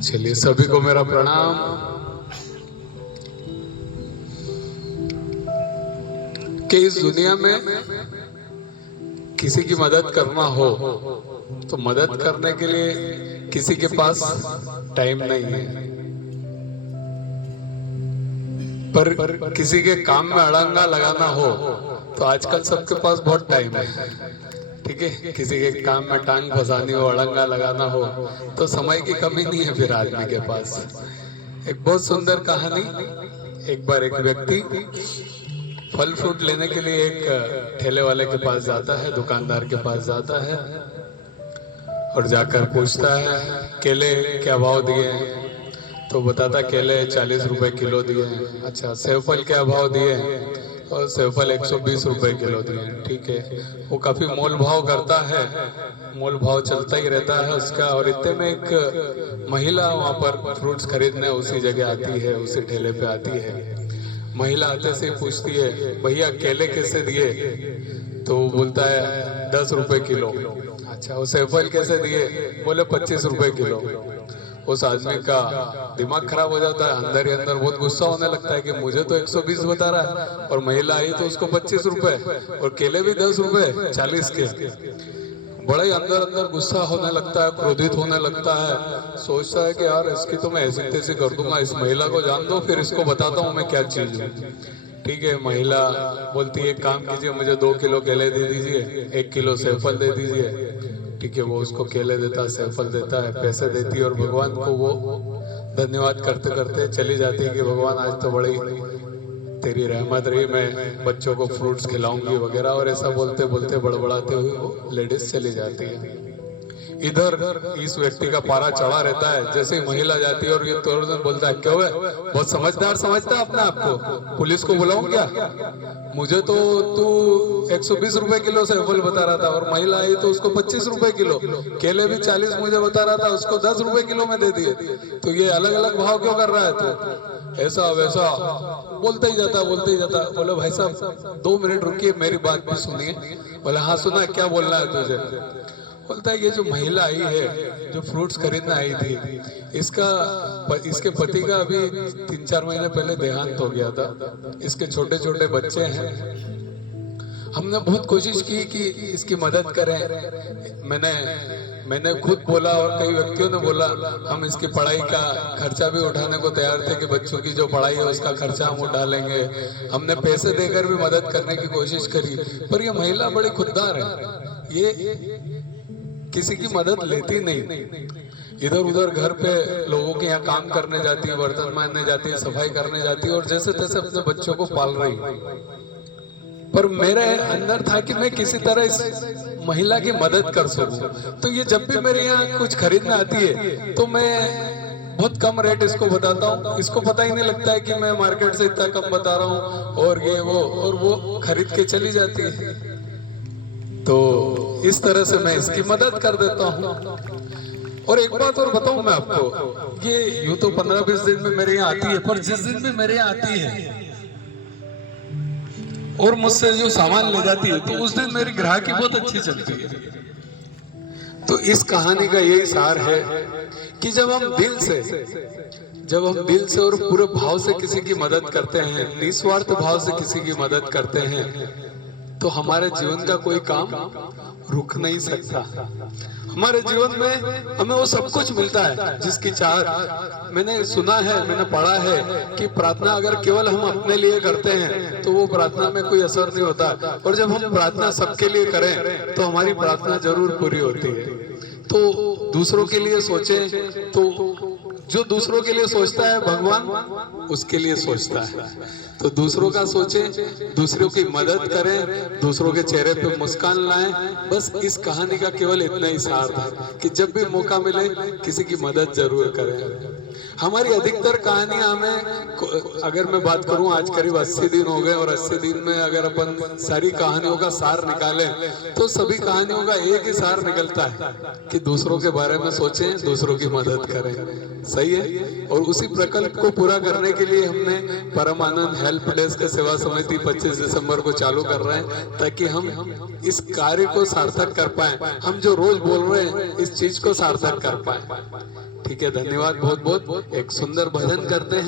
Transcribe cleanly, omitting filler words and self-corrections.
चलिए, सभी को मेरा प्रणाम। कि इस दुनिया में किसी की मदद करना हो तो मदद करने के लिए किसी के पास टाइम नहीं है, पर किसी के काम में अड़ंगा लगाना हो तो आजकल सबके पास बहुत टाइम है। ठीक है, किसी के काम में टांग फंसानी हो, अड़ंगा लगाना हो तो समय की कमी नहीं है फिर आदमी के पास। एक बहुत सुंदर कहानी। एक बार एक व्यक्ति फल फ्रूट लेने के लिए एक ठेले वाले के पास जाता है, दुकानदार के पास जाता है और जाकर पूछता है केले क्या भाव दिए हैं? तो बताता केले 40 रुपए किलो दिए हैं। अच्छा, सेब फल क्या भाव दिए हैं? और सेब फल 120 रुपए किलो दिए हैं। ठीक है, वो काफी मोल भाव करता है, मोल भाव चलता ही रहता है उसका। और इतने में एक महिला वहाँ पर फ्रूट्स खरीदने उसी जगह आती है, उसी ठेले पे आती है। महिला आते से पूछती है भैया केले कैसे दिए? तो वो बोलता है 10 रुपए किलो। अच्छा, वो सेब फल कैसे दिए? बोले 25 रुपए किलो। उस आदमी का दिमाग खराब हो जाता है, अंदर ही अंदर बहुत गुस्सा होने लगता है कि मुझे तो 120 बता रहा है और महिला आई तो उसको 25 रुपए और केले भी 10 रुपए 40 के। बड़ा ही अंदर अंदर गुस्सा होने लगता है, क्रोधित होने लगता है। सोचता है कि यार इसकी तो मैं ऐसी तैसी कर दूंगा, इस महिला को जान दो, फिर इसको बताता हूँ मैं क्या चीज हूँ। ठीक है, महिला बोलती है एक काम कीजिए, मुझे 2 किलो केले दे दीजिए, 1 किलो सेब फल दे दीजिए। ठीक है, वो उसको केले देता है, सेब फल देता है, पैसे देती है और भगवान को वो धन्यवाद करते करते चली जाती है कि भगवान आज तो बड़ी तेरी रहमत रही, मैं बच्चों को फ्रूट्स खिलाऊंगी वगैरह। और ऐसा बोलते बोलते बड़बड़ाते हुए वो लेडीज चली जाती है। इधर इस व्यक्ति का पारा चढ़ा रहता है। जैसे ही महिला जाती है और ये तुरंत बोलता है क्यों है, बहुत समझदार समझता है अपने आप को, पुलिस को बुलाऊं क्या? मुझे तो तू 120 रुपए किलो से फल बता रहा था और महिला आई तो उसको 25 रुपए किलो, केले भी 40 मुझे बता रहा था, उसको 10 रुपए किलो में दे दिए। तो ये अलग अलग भाव क्यों कर रहा है तू? ऐसा वैसा बोलते ही जाता बोलते ही जाता। बोले भाई साहब 2 मिनट रुकिए, मेरी बात भी सुनिए। बोले हाँ सुना, क्या बोलना है तुझे? बोलता है ये जो महिला आई है, जो फ्रूट्स खरीदने आई थी, इसके पति का अभी 3-4 महीने पहले देहांत हो गया था। इसके छोटे छोटे बच्चे हैं। हमने बहुत कोशिश की कि इसकी मदद करें। मैंने खुद बोला और कई व्यक्तियों ने बोला हम इसकी पढ़ाई का खर्चा भी उठाने को तैयार थे कि बच्चों की जो पढ़ाई है उसका खर्चा हम उठा लेंगे। हमने पैसे देकर भी मदद करने की कोशिश करी, पर ये महिला बड़ी खुददार है, ये किसी की मदद लेती नहीं। इधर उधर घर पे लोगों के यहाँ काम करने जाती है, बर्तन मांजने जाती है, सफाई करने जाती है और जैसे तैसे अपने बच्चों को पाल रही। पर मेरे अंदर था कि मैं किसी तरह इस महिला की मदद कर सकूं। तो ये जब भी मेरे यहाँ कुछ खरीदने आती है तो मैं बहुत कम रेट इसको बताता हूँ। इसको पता ही नहीं लगता है कि मैं मार्केट से इतना कम बता रहा हूँ और ये वो खरीद के चली जाती है। तो इस तरह से मैं इसकी मदद कर देता हूँ। और एक बात और बताऊं मैं आपको, ये यूं तो 15-20 दिन में मेरे यहाँ आती है, पर जिस दिन भी मेरे यहाँ आती है और मुझसे जो सामान ले जाती है तो उस दिन मेरी ग्राहकी बहुत अच्छी चलती है। तो इस कहानी का यही सार है कि जब हम दिल से और पूरे भाव से किसी की मदद करते हैं, निस्वार्थ भाव से किसी की मदद करते हैं, तो हमारे जीवन का कोई काम रुक नहीं सकता। हमारे जीवन में हमें वो सब कुछ मिलता है जिसकी चाहत। मैंने सुना है, मैंने पढ़ा है कि प्रार्थना अगर केवल हम अपने लिए करते हैं तो वो प्रार्थना में कोई असर नहीं होता, और जब हम प्रार्थना सबके लिए करें तो हमारी प्रार्थना जरूर पूरी होती है। तो दूसरों के लिए सोचें, तो जो दूसरों के लिए सोचता है भगवान उसके लिए सोचता है। तो दूसरों का सोचें, दूसरों की मदद करें, दूसरों के चेहरे पे मुस्कान लाएं। बस इस कहानी का केवल इतना ही सार है कि जब भी मौका मिले किसी की मदद जरूर करें। हमारी अधिकतर कहानियां हमें, अगर मैं बात करूं, आज करीब 80 दिन हो गए, और 80 दिन में अगर अपन सारी कहानियों का सार निकालें तो सभी कहानियों का एक ही सार निकलता है कि दूसरों के बारे में सोचें, दूसरों की मदद करें। सही है। और उसी प्रकल्प को पूरा करने के लिए हमने परमानंद हेल्प डेस्क सेवा समिति 25 दिसंबर को चालू कर रहे हैं, ताकि हम इस कार्य को सार्थक कर पाए, हम जो रोज बोल रहे हैं इस चीज को सार्थक कर पाए। ठीक है, धन्यवाद बहुत बहुत। एक सुंदर भजन करते हैं।